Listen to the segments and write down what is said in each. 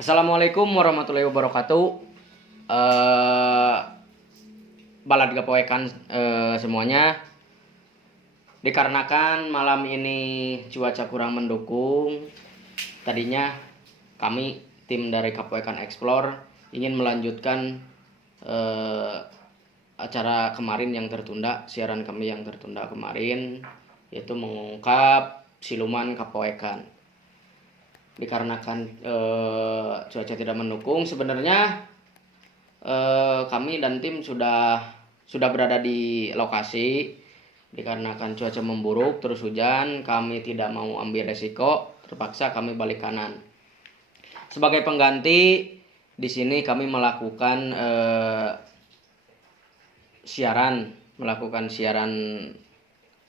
Assalamualaikum warahmatullahi wabarakatuh. Eh, Balad gapoekan semuanya. Dikarenakan malam ini cuaca kurang mendukung, tadinya kami tim dari Kapoekan Explore ingin melanjutkan acara kemarin yang tertunda, siaran kami yang tertunda kemarin, yaitu mengungkap siluman Kapoekan. Dikarenakan cuaca tidak mendukung, sebenarnya kami dan tim sudah berada di lokasi. Dikarenakan cuaca memburuk terus hujan, kami tidak mau ambil resiko, terpaksa kami balik kanan. Sebagai pengganti di sini kami melakukan siaran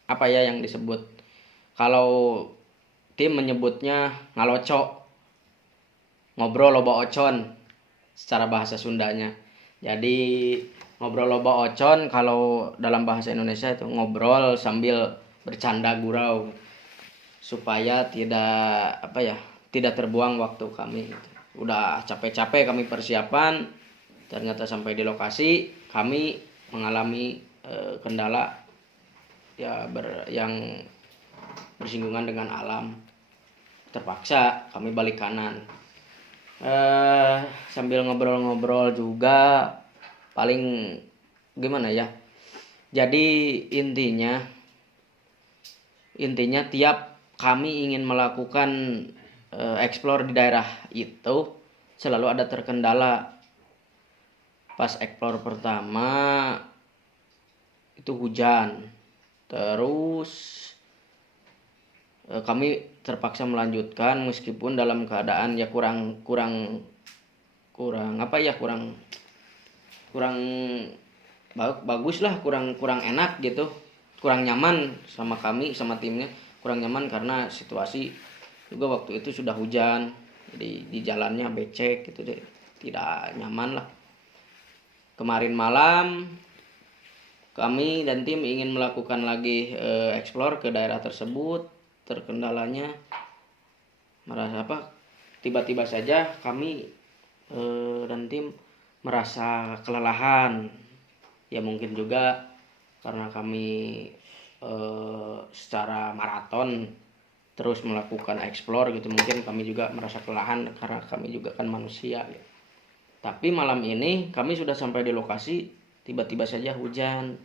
apa ya yang disebut, kalau tim menyebutnya ngaloco, ngobrol loba ocon secara bahasa Sundanya. Jadi ngobrol loba ocon kalau dalam bahasa Indonesia itu ngobrol sambil bercanda gurau, supaya tidak terbuang waktu kami. Udah capek-capek kami persiapan, ternyata sampai di lokasi kami mengalami kendala yang bersinggungan dengan alam. Terpaksa kami balik kanan. Sambil ngobrol-ngobrol juga, paling gimana ya, jadi intinya tiap kami ingin melakukan explore di daerah itu selalu ada terkendala. Pas explore pertama itu hujan, terus kami terpaksa melanjutkan meskipun dalam keadaan ya kurang bagus lah, kurang enak gitu, kurang nyaman sama kami, sama timnya kurang nyaman karena situasi juga waktu itu sudah hujan, jadi di jalannya becek gitu, jadi tidak nyaman lah. Kemarin malam kami dan tim ingin melakukan lagi explore ke daerah tersebut. Terkendalanya tiba-tiba saja kami dan tim merasa kelelahan. Ya mungkin juga karena kami secara maraton terus melakukan explore gitu, mungkin kami juga merasa kelelahan karena kami juga kan manusia gitu. Tapi malam ini kami sudah sampai di lokasi, tiba-tiba saja hujan.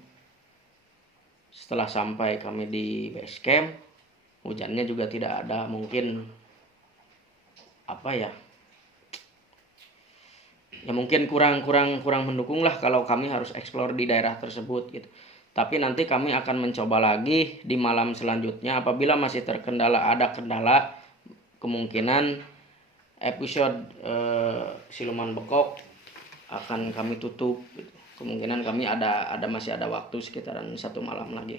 Setelah sampai kami di base camp, hujannya juga tidak ada. Mungkin mungkin kurang mendukung lah kalau kami harus explore di daerah tersebut gitu. Tapi nanti kami akan mencoba lagi di malam selanjutnya. Apabila masih ada kendala, kemungkinan episode siluman bekok akan kami tutup gitu. Kemungkinan kami masih ada waktu sekitaran 1 malam lagi.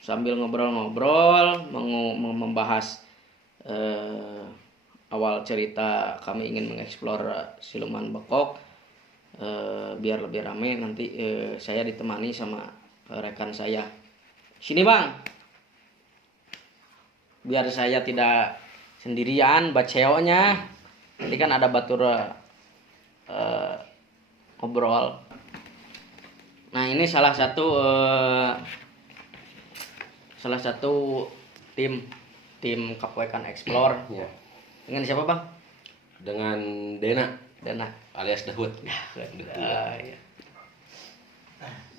Sambil ngobrol-ngobrol membahas awal cerita kami ingin mengeksplor siluman bekok, biar lebih rame nanti saya ditemani sama rekan saya. Sini bang, biar saya tidak sendirian baceonya, nanti kan ada batur ngobrol. Nah ini salah satu tim Kapoekan Explore. Ya. Dengan siapa bang? Dengan Dena alias Dahut. Ya.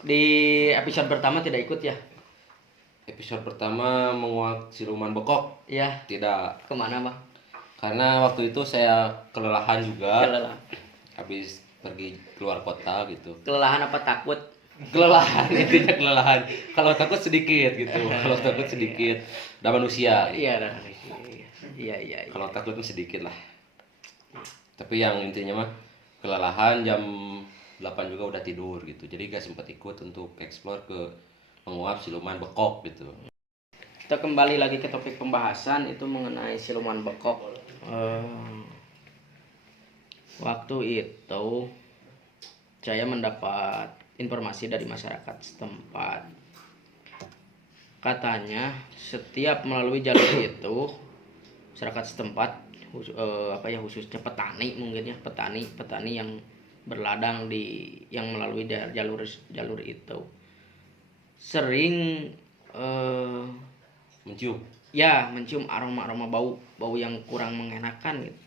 Di episode pertama tidak ikut ya? Episode pertama menguak siluman bekok. Iya. Tidak. Kemana bang? Karena waktu itu saya kelelahan juga. Kelelahan. Habis pergi keluar kota gitu. Kelelahan apa takut? Kelelahan, intinya kelelahan. Kalau takut sedikit gitu. Kalau takut sedikit. Udah manusia. Iya. Iya. Kalau takut tuh sedikit lah. Tapi yang intinya mah kelelahan, jam 8 juga udah tidur gitu. Jadi gak sempat ikut untuk explore ke menguap siluman bekok gitu. Kita kembali lagi ke topik pembahasan itu mengenai siluman bekok. Waktu itu saya mendapat informasi dari masyarakat setempat. Katanya setiap melalui jalur itu masyarakat setempat khususnya petani mungkin ya, petani yang berladang yang melalui jalur itu sering mencium aroma bau yang kurang mengenakan gitu.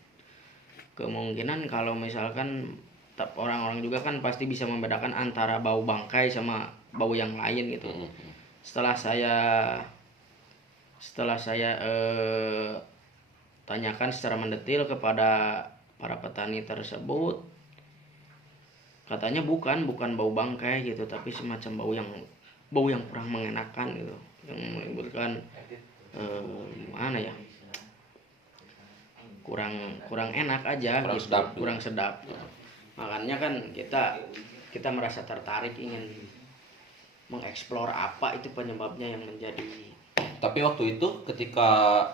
Kemungkinan kalau misalkan orang-orang juga kan pasti bisa membedakan antara bau bangkai sama bau yang lain gitu. Setelah saya tanyakan secara mendetil kepada para petani tersebut, katanya bukan bau bangkai gitu, tapi semacam bau yang kurang mengenakan gitu, yang menimbulkan kurang enak aja, kurang sedap. Makanya kan kita merasa tertarik ingin mengeksplor apa itu penyebabnya yang menjadi. Tapi waktu itu ketika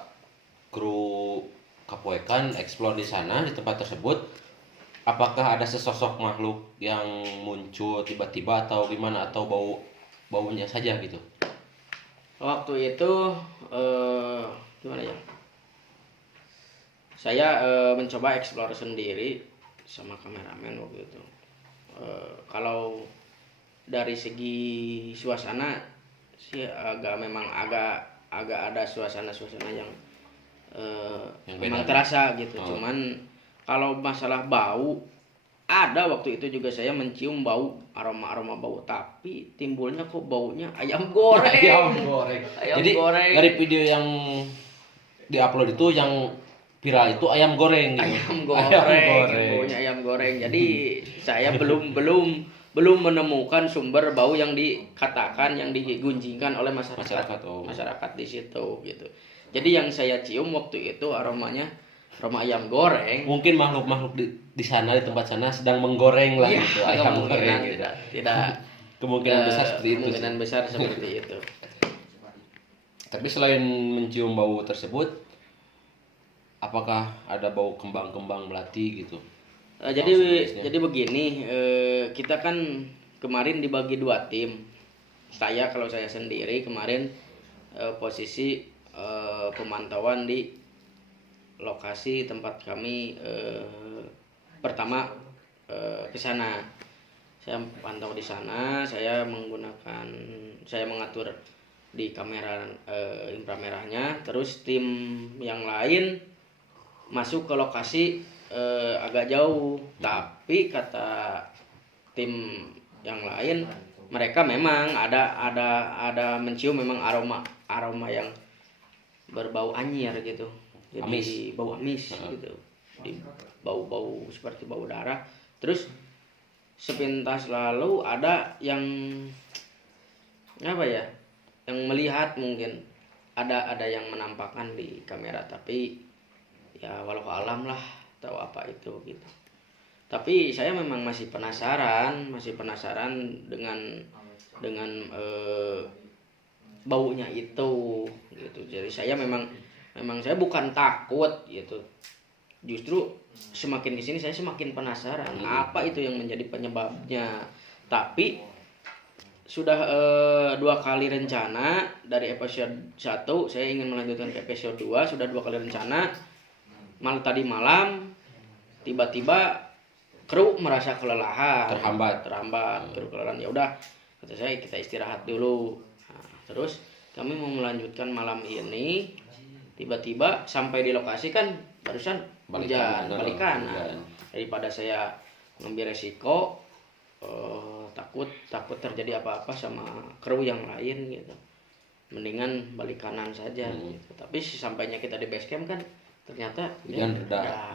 kru Kapoekan eksplor di sana di tempat tersebut, apakah ada sesosok makhluk yang muncul tiba-tiba atau gimana, atau baunya saja gitu? Waktu itu gimana ya? Saya mencoba eksplor sendiri sama kameramen waktu itu. Kalau dari segi suasana sih memang agak ada suasana yang memang terasa gitu. Cuman kalau masalah bau, ada waktu itu juga saya mencium aroma bau, tapi timbulnya kok baunya ayam goreng. Jadi dari video yang diupload itu yang viral itu ayam goreng gitu. Baunya ayam goreng. Jadi saya belum menemukan sumber bau yang dikatakan, yang digunjingkan oleh masyarakat di situ gitu. Jadi yang saya cium waktu itu aroma ayam goreng. Mungkin makhluk di sana, di tempat sana sedang menggoreng lah ya, gitu ayam goreng. Tidak Kemungkinan besar seperti itu. Kemungkinan besar seperti itu. Tapi selain mencium bau tersebut, apakah ada bau kembang melati gitu? Jadi begini, kita kan kemarin dibagi 2 tim. Kalau saya sendiri kemarin posisi pemantauan di lokasi tempat kami pertama ke sana. Saya pantau di sana, saya mengatur di kamera inframerahnya, terus tim yang lain masuk ke lokasi agak jauh, tapi kata tim yang lain mereka memang ada mencium memang aroma yang berbau anyir gitu, jadi bau amis gitu, bau seperti bau darah. Terus sepintas lalu ada yang yang melihat, mungkin ada yang menampakkan di kamera, tapi ya walau alam lah tahu apa itu gitu. Tapi saya memang masih penasaran dengan baunya itu gitu. Jadi saya memang saya bukan takut gitu, justru semakin di sini saya semakin penasaran apa itu yang menjadi penyebabnya. Tapi sudah 2 kali rencana dari episode 1 saya ingin melanjutkan ke episode 2, sudah 2 kali rencana. Tadi malam tiba-tiba kru merasa kelelahan, terhambat kru kelelahan. Ya udah, kata saya kita istirahat dulu. Nah, terus kami mau melanjutkan malam ini, tiba-tiba sampai di lokasi kan barusan balikan. Nah, daripada saya ngambil resiko takut terjadi apa-apa sama kru yang lain gitu, mendingan balik kanan saja gitu. Tapi sampainya kita di base camp kan ternyata reda.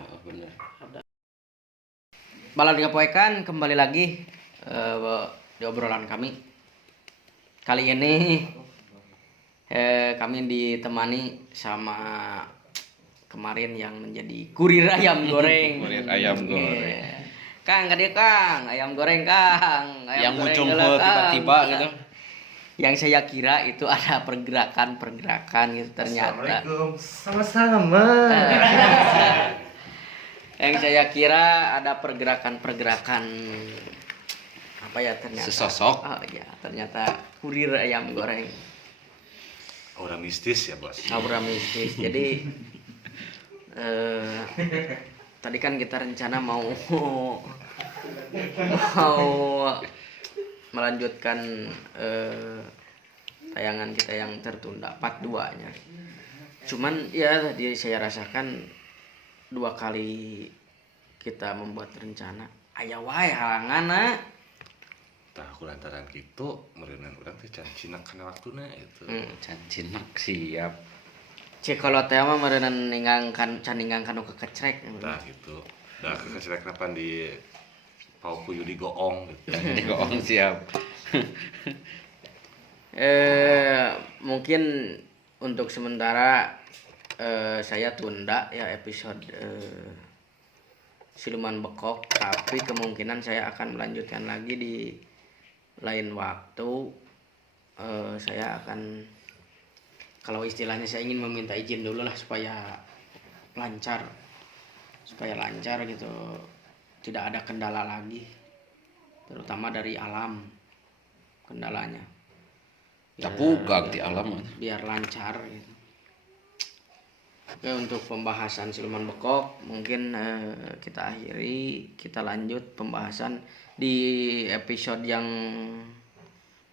Balad Kapoekan kembali lagi di obrolan kami. Kali ini kami ditemani sama kemarin yang menjadi kurir ayam goreng. Kang, kadek Kang, ayam goreng Kang. Yang muncul tiba-tiba gitu. Yang saya kira itu ada pergerakan gitu, ternyata. Assalamualaikum. Sama-sama. Yang saya kira ada pergerakan apa ya, ternyata Sesosok. Oh ya, ternyata kurir ayam goreng. Aura mistis ya, Bos. Aura mistis. Jadi eh, tadi kan kita rencana mau melanjutkan tayangan kita yang tertunda part 2-nya. Cuman ya tadi saya rasakan 2 kali kita membuat rencana aya wae halanganna. Tah kulantaran kitu meureunna urang teh can cinak kana waktuna gitu. Can cinak siap. Cek kalau teh mah meureunna ningangkan can ningangkan nu kekecrek. Tah gitu. Da kekecrek napan di pauku Yudi Goong gitu. Digoong siap. Mungkin untuk sementara saya tunda ya episode Siluman Bekok, tapi kemungkinan saya akan melanjutkan lagi di lain waktu. Saya akan, kalau istilahnya saya ingin meminta izin dulu lah supaya lancar gitu, tidak ada kendala lagi, terutama dari alam kendalanya. Capugag di alam. Biar lancar gitu. Oke, untuk pembahasan Siluman Bekok mungkin kita akhiri, kita lanjut pembahasan di episode yang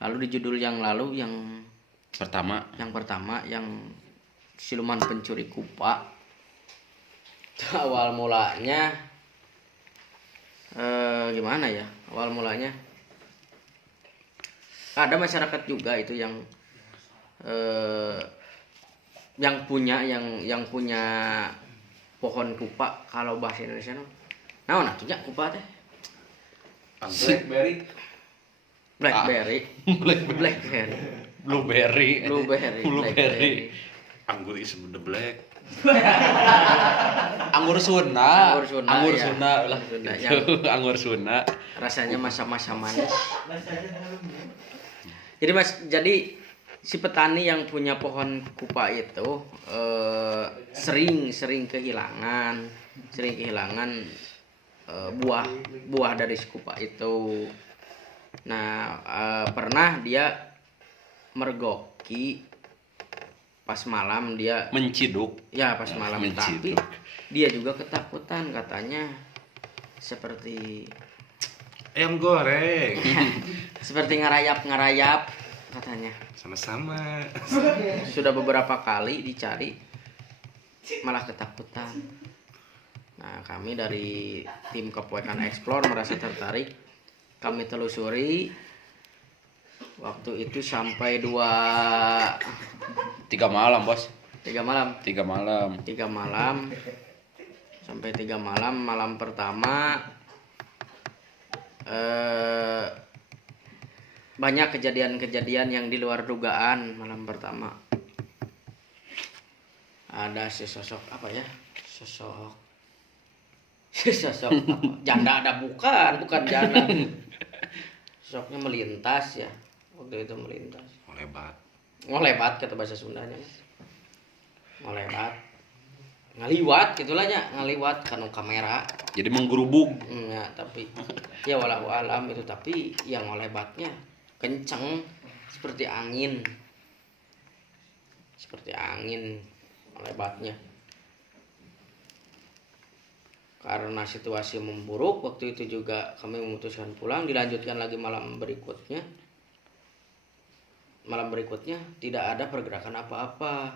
lalu, di judul yang lalu, yang Pertama, yang Siluman Pencuri Kupa. Itu awal mulanya gimana ya? Awal mulanya ada masyarakat juga itu yang punya pohon kupa. Kalau bahasa Indonesia naon atunya kupa teh? Blackberry. Blackberry. blueberry. Anggur is the black. Anggur Sunda. Anggur Sunda, lah. Sunda, Itu, Anggur Sunda. Rasanya masa-masa manis. Jadi si petani yang punya pohon kupa itu sering kehilangan buah dari si kupa itu. Nah, pernah dia mergoki pas malam, dia Menciduk. ya pas malam, tapi dia juga ketakutan, katanya seperti Ayam goreng. seperti ngerayap katanya. Sama-sama. Sudah beberapa kali dicari malah ketakutan. Nah, kami dari tim Kapoekan Explore merasa tertarik. Kami telusuri. Waktu itu sampai 3 malam, Bos. 3 malam. 3 malam. 3 malam. Sampai 3 malam. Malam pertama banyak kejadian-kejadian yang di luar dugaan. Malam pertama ada sesosok apa ya? Sosok apa? Janda ada, bukan janda. Sosoknya melintas ya. Waktu itu melintas. Ngolebat kata bahasa Sundanya. Ngolebat. Ngaliwat gitulah nya, ngaliwat kanu kamera. Jadi menggerubuk. Ya, tapi ya walau alam itu, tapi yang ngolebatnya kenceng seperti angin. Ngolebatnya. Karena situasi memburuk, waktu itu juga kami memutuskan pulang, dilanjutkan lagi malam berikutnya. Malam berikutnya tidak ada pergerakan apa-apa.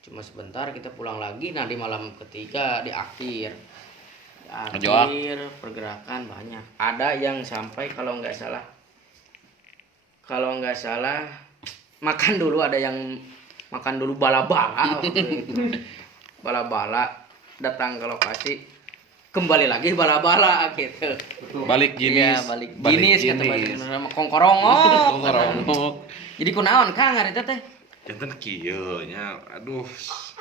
Cuma sebentar kita pulang lagi. Nah, di malam ketiga, di akhir pergerakan banyak. Ada yang sampai kalau nggak salah makan dulu, ada yang makan dulu bala-bala. Bala-bala datang ke lokasi, kembali lagi bala-bala gitu. Balik jenis. Iya, balik jenis kata bahasa kongkorongok. Jadi kunaon Kang ari teh? Jantan kieu nya, aduh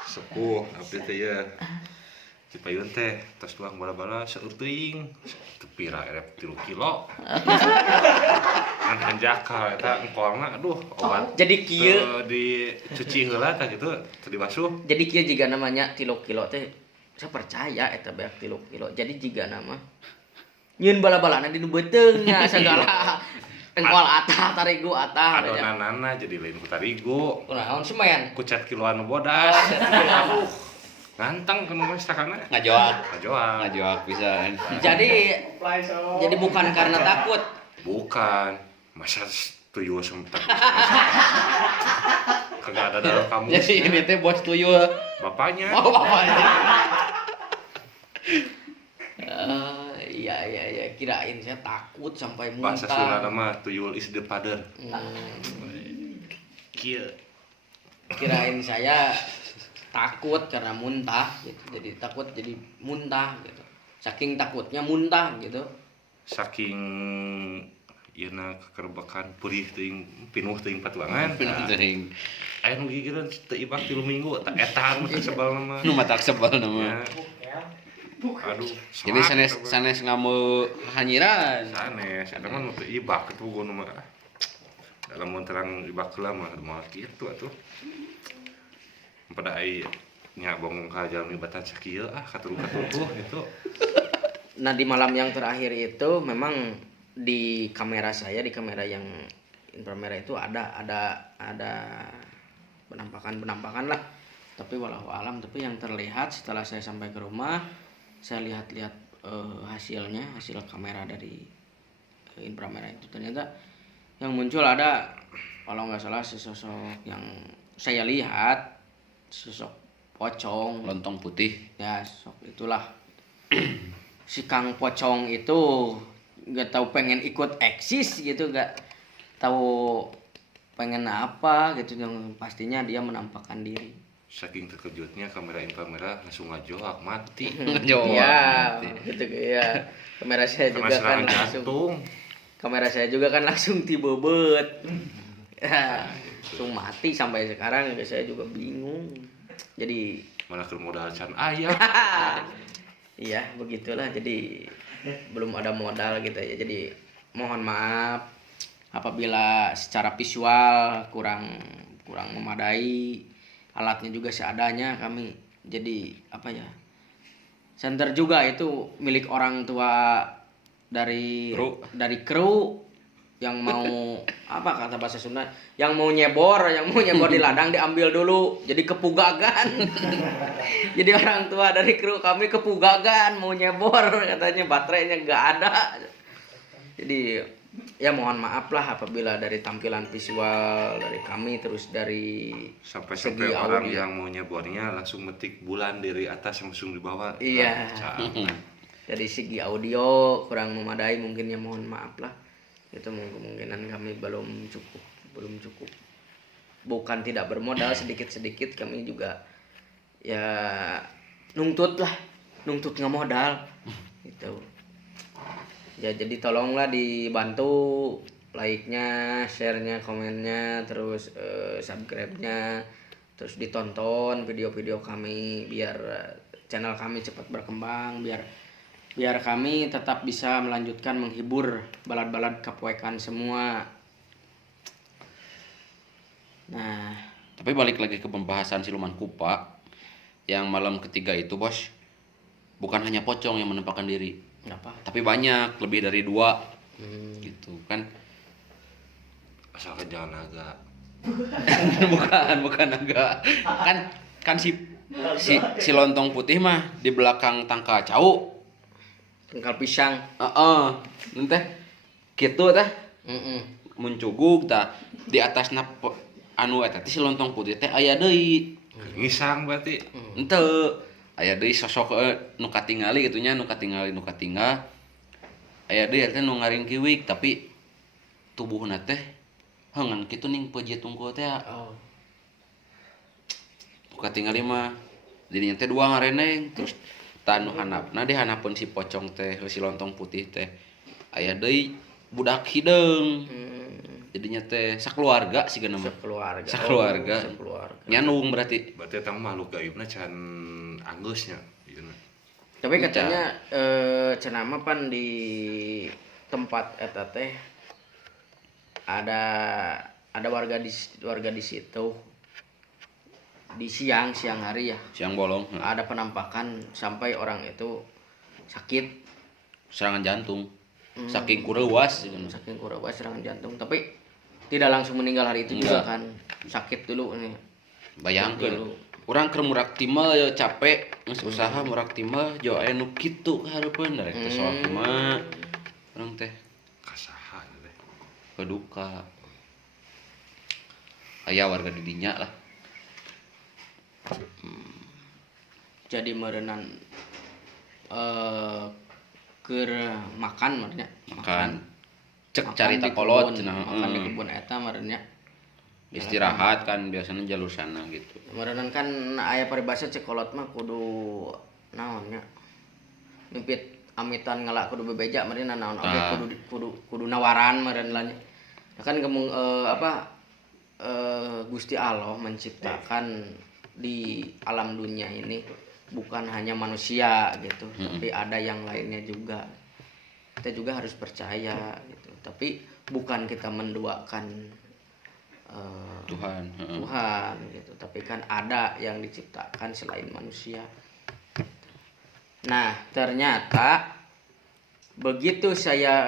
sepuh abdi teh ya. Cipayun teh tos tuang bala-bala saeuting tepi ra erep 3 kilo. Kan jakal eta engkolna aduh obat. Jadi kieu dicuci heula tah gitu, teu dibasuh. Jadi kieu jiga namanya 3 kilo teh saya percaya eta beak 3 kilo. Jadi jiga nama nyieun bala-balana di nu beuteung nya sagala. Engkol atah, tarigu atah. Adonanana jadi lain ku tarigu. Kunaon semen? Ku cat kiloan bodas. Aduh. Ngantang kan mas takana. Ngajoak. Ngajoak. Ngajoak pisan. Jadi bukan karena takut. Bukan. Masa tuyul sempat. Kagak ada dalam kamus. Jadi ini teh bos tuyul. Bapaknya. Oh, bapaknya. Iya kirain saya takut sampai Bahasa Sunda muntah. nama tuyul is the father. Kieu. Kirain saya takut karena muntah gitu. Jadi takut jadi muntah gitu. Saking takutnya muntah gitu. Saking yeuna kekerbekan perih teuing pinuh teuing patuangan. Teuing. Aya nu gigireun teu ibak 3 minggu tak etan mah sebal mah. Nu matak sebel nama. Ya. Aduh, Jadi sanes ngamu hanyiran. sanes eta mah nu teu ibak atuh gua mah. Dalam mun terang ibak heula mah moal kitu atuh. Pada ai nya bongong ka jalmi batan sakieu katuruh itu. Nah di malam yang terakhir itu memang di kamera saya, di kamera yang inframerah itu ada penampakan lah. Tapi walau alam, tapi yang terlihat setelah saya sampai ke rumah, saya lihat-lihat hasil kamera dari inframerah itu, ternyata yang muncul ada, kalau nggak salah sesosok yang saya lihat, sosok pocong. Lontong putih. Ya sok itulah. Si Kang Pocong itu nggak tahu pengen ikut eksis gitu, nggak tahu pengen apa gitu, yang pastinya dia menampakkan diri. Saking terkejutnya kamera inframerah langsung ngajoak mati. Ngajoak. Iya gitu ya. Kamera saya Karena juga kan serangan langsung, jantung. kamera saya juga kan langsung tibebet. Ya, langsung mati sampai sekarang juga saya juga bingung. Jadi Mana keur modal can aya. iya begitulah, jadi belum ada modal gitu ya. Jadi mohon maaf apabila secara visual kurang memadai, alatnya juga seadanya kami. Jadi apa ya, senter juga itu milik orang tua dari kru yang mau apa kata bahasa Sunda, yang mau nyebor di ladang diambil dulu, jadi kepugagan. Jadi orang tua dari kru kami kepugagan mau nyebor, katanya baterainya nggak ada. Jadi ya mohon maaf lah apabila dari tampilan visual dari kami, terus dari Sampai segi orang audio. yang mau nyebornya langsung metik bulan dari atas langsung di bawah. Iya. Nah, Dari segi audio kurang memadai mungkin, ya mohon maaf lah. Itu kemungkinan kami belum cukup. Bukan tidak bermodal, sedikit kami juga ya nuntut nggak modal gitu. Ya jadi tolonglah dibantu like-nya, share-nya, komennya, terus subscribe-nya, terus ditonton video-video kami biar channel kami cepat berkembang, biar kami tetap bisa melanjutkan menghibur balad-balad kapoekan semua. Nah, Tapi balik lagi ke pembahasan siluman kupa yang malam ketiga itu, bos, bukan hanya pocong yang menampakkan diri, apa? tapi banyak, lebih dari 2 gitu kan. asalkan jangan naga. bukan naga kan si lontong putih mah di belakang tangka cau. Tengkal pisang. Nanti gitu teh Mm-mm. muncugug tah di atasna anu eta teh si lontong putih teh aya deui. Ngisang berarti. Henteu aya deui sosok nu katingali gitu nya, nu katinggal aya deui eta nu ngaring kiwik tapi tubuhna teh heungan kitu ning peujit tungkul teh Oh. nu katingali mah dirinya teh 2 ngareneng, terus tanu handapna dihanapeun si pocong teh si lontong putih teh aya deui budak hideung. Jadinya teh sakeluarga sigeuna mah. Sakeluarga. Nyandung berarti. Berarti eta makhluk gaibna can anggeusnya. Tapi katanya cenah mah pan di tempat eta teh ada warga di situ. Di siang hari ya. Siang bolong. Ada penampakan sampai orang itu sakit, Serangan jantung. Saking kureuwas sigeuna. saking kurang serangan jantung, tapi tidak langsung meninggal hari itu juga kan. Sakit dulu nih. Bayangkeun. Dulu. urang keur murak timel ya capek geus usaha murak timel jo aya nu kitu hareupeun rek teh soal kumaha urang teh kasaha teh. keduka aya warga di dinya lah. Jadi meureunan keur makan maksudnya Makan cek Makan carita di kolot kebun, cenah makan di kebun eta meureunnya. istirahat kan biasanya jalur sana gitu. Meureunnan kan aya paribasa cek kolot mah kudu naon nya. Mimpit amitan ngelak kudu bebeja meureunna naon oge kudu nawaran meureunna. Kan Gusti Allah menciptakan di alam dunia ini bukan hanya manusia gitu, tapi ada yang lainnya juga. Kita juga harus percaya gitu. Tapi bukan kita menduakan Tuhan. Tuhan gitu, tapi kan ada yang diciptakan selain manusia. Nah, ternyata begitu saya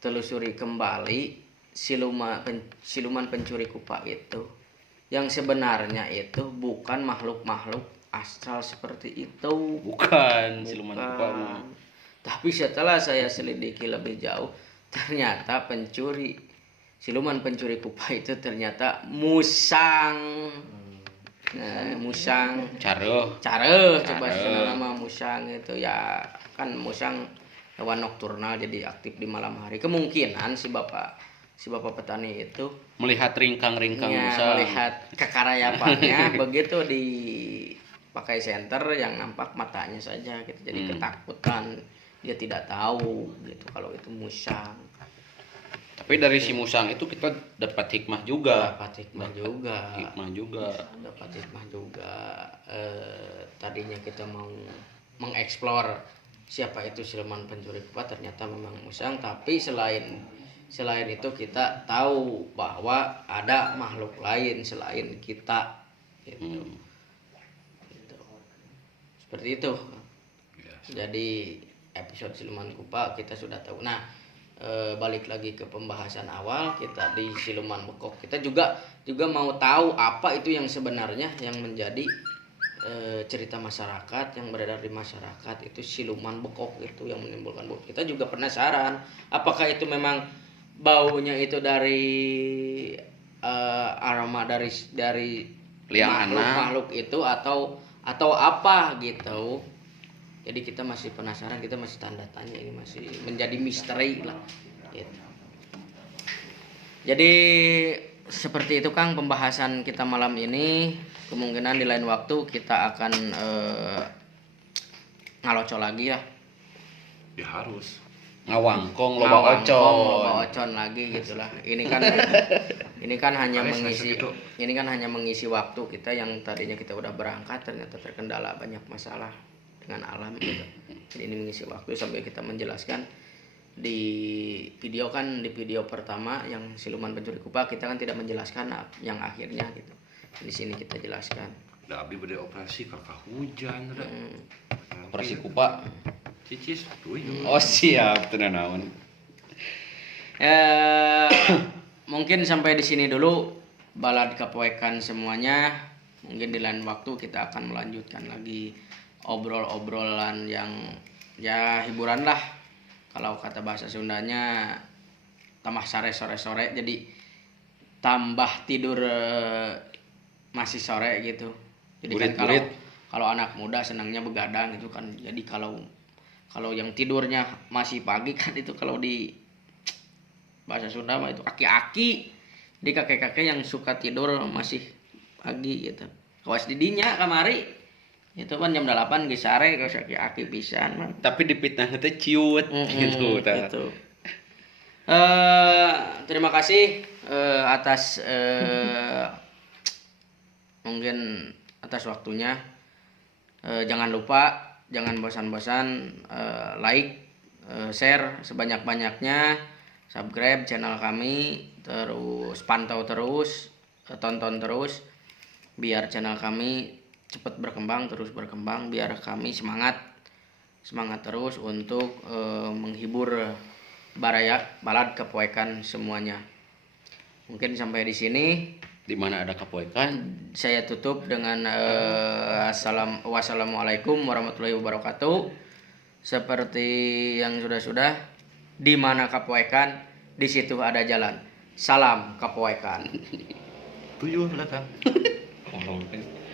telusuri kembali siluman pencuri kupa itu, yang sebenarnya itu bukan makhluk-makhluk astral seperti itu. Bukan siluman kupa mah. Tapi setelah saya selidiki lebih jauh, ternyata siluman pencuri kupa itu ternyata musang. Nah, musang. Careuh. Coba nama musang itu ya kan musang hewan nokturnal jadi aktif di malam hari. Kemungkinan si bapak petani itu Melihat ringkang-ringkang ya, musang. melihat kekarayapannya begitu dipakai senter yang nampak matanya saja gitu. Jadi ketakutan, dia tidak tahu gitu kalau itu musang. Tapi dari si musang itu kita dapat hikmah juga. Dapat hikmah juga. Dapat hikmah juga. Tadinya kita mau mengeksplor siapa itu siluman pencuri kupa, ternyata memang musang. Tapi selain itu kita tahu bahwa ada makhluk lain selain kita gitu. Gitu. Seperti itu. Jadi episode siluman kupa kita sudah tahu. Nah, balik lagi ke pembahasan awal kita di siluman bekok. Kita juga mau tahu apa itu yang sebenarnya yang menjadi cerita masyarakat yang beredar di masyarakat itu siluman bekok itu yang menimbulkan bau. Kita juga penasaran apakah itu memang baunya itu dari aroma dari Liang makhluk itu atau apa gitu. Jadi kita masih penasaran, kita masih tanda tanya, ini masih menjadi misteri lah gitu. Jadi seperti itu Kang pembahasan kita malam ini. Kemungkinan di lain waktu kita akan ngalocol lagi ya. Ya harus. Ngawangkong loba ocon lagi gitulah. Ini kan hanya mengisi waktu kita yang tadinya kita udah berangkat ternyata terkendala banyak masalah dengan alam gitu. Jadi ini mengisi waktu sambil kita menjelaskan di video pertama yang siluman pencuri kupa kita kan tidak menjelaskan yang akhirnya gitu. Di sini kita jelaskan. Da abdi bade operasi kakak hujan rek. Operasi kupa. Cicis tuh. Oh siap tenan naon. Mungkin sampai di sini dulu balad kapoekan semuanya. Mungkin di lain waktu kita akan melanjutkan lagi obrolan yang ya hiburan lah. Kalau kata bahasa Sundanya tambah sore jadi tambah tidur masih sore gitu. Jadi kan kalau anak muda senangnya begadang gitu kan. Jadi kalau yang tidurnya masih pagi kan itu kalau di bahasa Sunda mah itu aki-aki. Jadi kakek-kakek yang suka tidur masih pagi gitu. Kawas didinya kamari itu kan jam 8 geus sare geus aki-aki pisan mah. Tapi dipitnah teh ciut gitu tah. Gitu. Terima kasih atas mungkin atas waktunya. Jangan lupa, jangan bosan-bosan like, share sebanyak-banyaknya, subscribe channel kami, terus pantau terus, tonton terus biar channel kami cepat berkembang, biar kami semangat terus untuk menghibur balad kapoekan semuanya. Mungkin sampai di sini. di mana ada kapoekan. Saya tutup dengan wassalamualaikum warahmatullahi wabarakatuh. Seperti yang sudah-sudah, di mana kapoekan, di situ ada jalan. Salam kapoekan. Tuyul datang. Orang teh